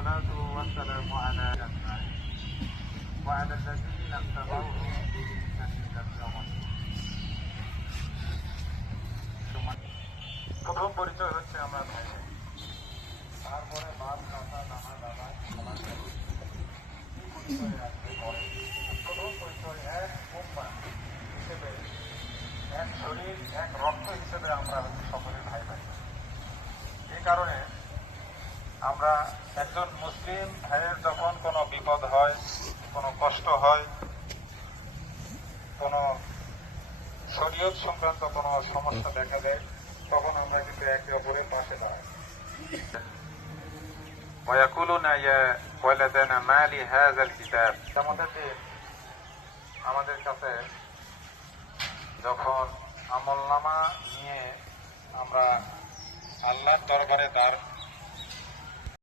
والصلاة والسلام على أجمعين وعلى الذين اتبعوهم بإحسان إلى يوم الدين। প্রথম পরিচয় হচ্ছে আমরা ভাই, তারপরে বাপ কাকা নানা দাদা পরিচয় আসবে পরে। প্রথম পরিচয় এক উম্মাহ হিসেবে, এক শরীর এক রক্ত হিসেবে আমরা হচ্ছে সকলে ভাই ভাই। এই কারণে আমরা একজন মুসলিম ভাইয়ের যখন কোনো বিপদ হয়, কোনো কষ্ট হয়, কোনো শরীয়ত সংক্রান্ত কোনো সমস্যা দেখা দেয়, তখন আমরা কিন্তু একে অপরের পাশে দাঁড়াই। ওয়ায়াকুলুনা ইয়া ওয়ালাদানা মা লি হাযাল কিতাব। আমাদের কাছে যখন আমলনামা নিয়ে আমরা আল্লাহর দরবারে